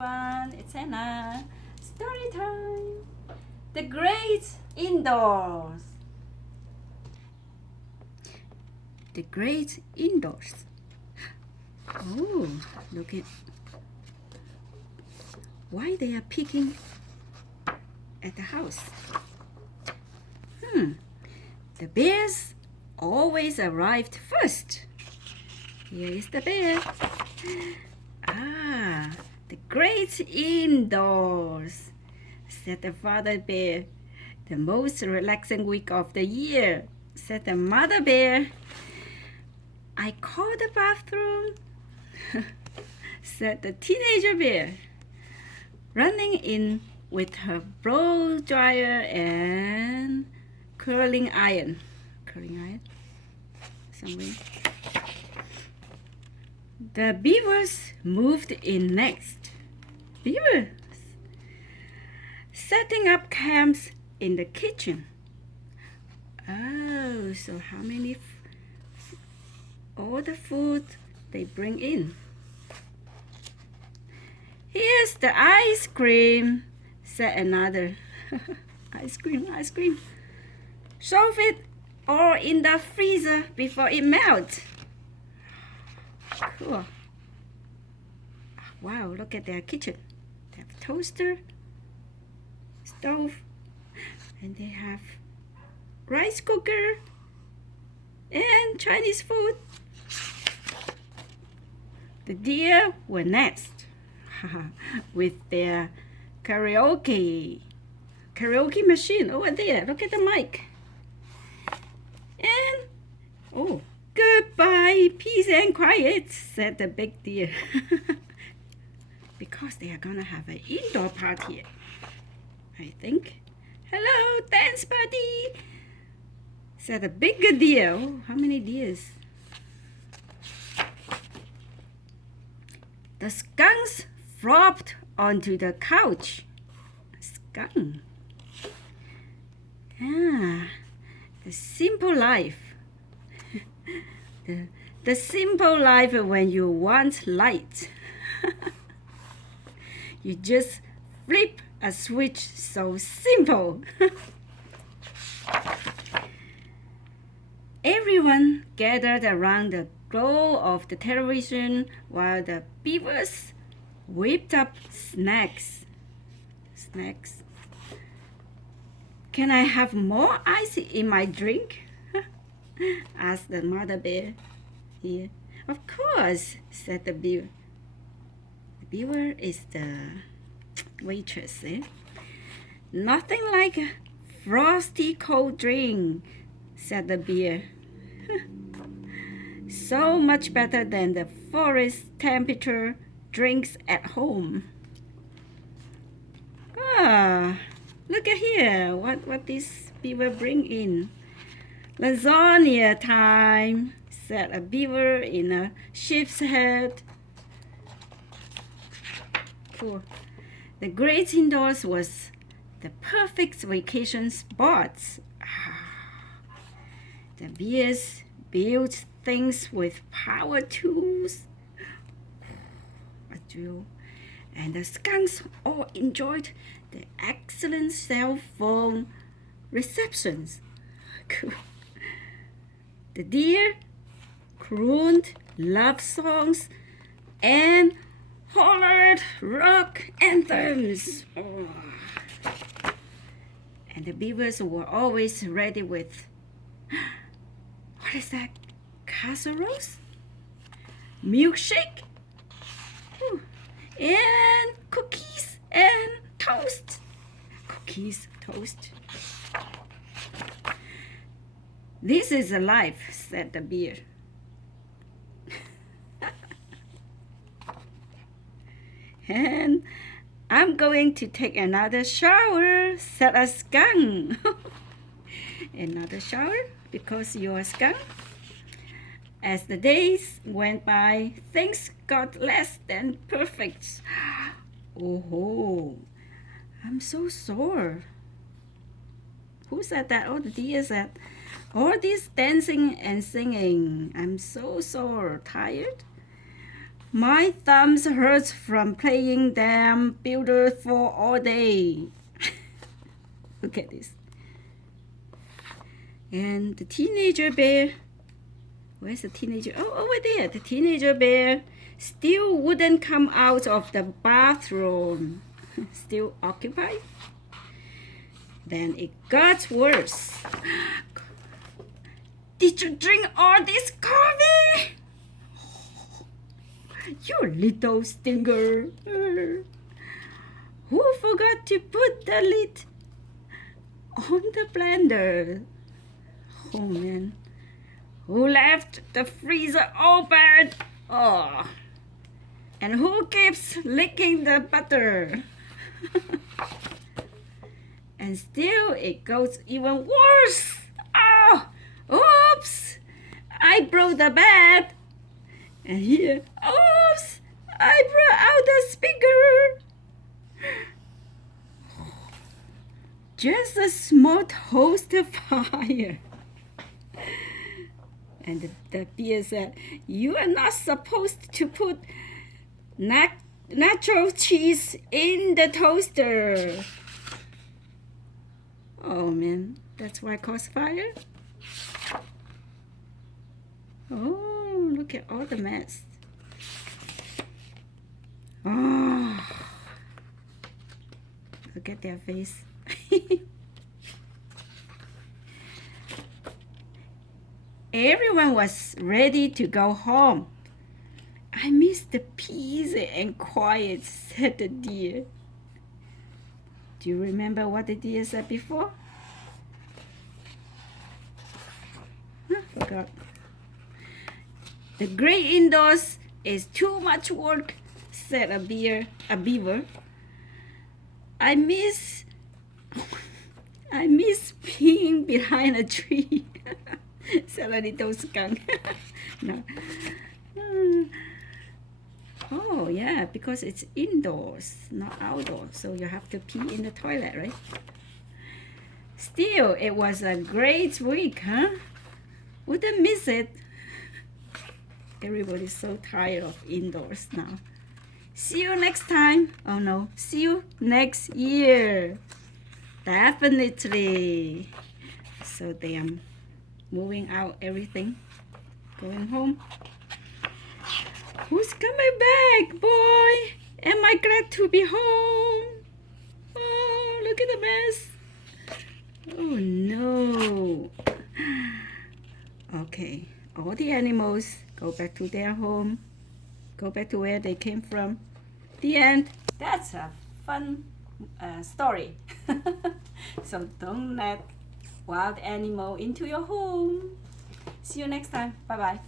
It's Anna. Story time. The great indoors. The great indoors. Oh, look at why they are peeking at the house. The bears always arrived first. Here is the bear. The great indoors, said the father bear. The most relaxing week of the year, said the mother bear. I call the bathroom, said the teenager bear, running in with her blow dryer and curling iron. Curling iron? Somewhere. The beavers moved in next. Beavers setting up camps in the kitchen. Oh, so how many all the food they bring in. Here's the ice cream, said another. Ice cream. Shove it all in the freezer before it melts. Cool. Wow, look at their kitchen. They have toaster, stove, and they have rice cooker and Chinese food. The deer were next with their karaoke machine over there. Look at the mic. And oh, goodbye, peace and quiet, said the big deer. Because they are gonna have an indoor party, I think. Hello, dance party, said the bigger deer. Oh, how many deers? The skunks flopped onto the couch. Skunk. The simple life. The simple life when you want light. You just flip a switch, so simple. Everyone gathered around the glow of the television while the beavers whipped up snacks. Can I have more ice in my drink? asked the mother bear. Yeah. Of course, said the beaver. The beaver is the waitress, eh? Nothing like a frosty cold drink, said the bear. So much better than the forest temperature drinks at home. Look at here. What this beaver bring in? Lasagna time, said a beaver in a sheep's head. Cool. The great indoors was the perfect vacation spot. The bears built things with power tools, a drill, and the skunks all enjoyed the excellent cell phone receptions. The deer crooned love songs and hollered rock anthems. And the beavers were always ready with, what is that? Casseroles? Milkshake? And cookies and toast. Toast. This is a life, said the bear. And I'm going to take another shower, said a skunk. Another shower because you're a skunk? As the days went by, things got less than perfect. Oh, I'm so sore. Who said that? Oh, the deer said. All this dancing and singing. I'm so sore, tired. My thumbs hurts from playing them builder for all day. Look at this. And the teenager bear, where's the teenager? Oh, over there. The teenager bear still wouldn't come out of the bathroom. Still occupied. Then it got worse. Did you drink all this coffee? You little stinker. Who forgot to put the lid on the blender? Oh man. Who left the freezer open? Oh. And who keeps licking the butter? And still it goes even worse. Oh, oops. I broke the bed. And here, oops, I brought out the speaker. Just a small toaster fire. And the bear said, you are not supposed to put nacho cheese in the toaster. Oh man, that's why it caused fire? Oh, look at all the mess. Oh, look at their face. Everyone was ready to go home. I miss the peace and quiet, said the deer. Do you remember what the deer said before? Forgot. The great indoors is too much work, said a beaver. I miss being behind a tree, said a little skunk. No. Oh yeah, because it's indoors, not outdoors, so you have to pee in the toilet, right? Still, it was a great week, huh? Wouldn't miss it. Everybody's so tired of indoors now. See you next time. Oh no, see you next year. Definitely. So they are moving out everything, going home. Who's coming back, boy? Am I glad to be home? Oh, look at the mess. Oh no. Okay, all the animals go back to their home. Go back to where they came from. The end. That's a fun story. So don't let wild animal into your home. See you next time. Bye-bye.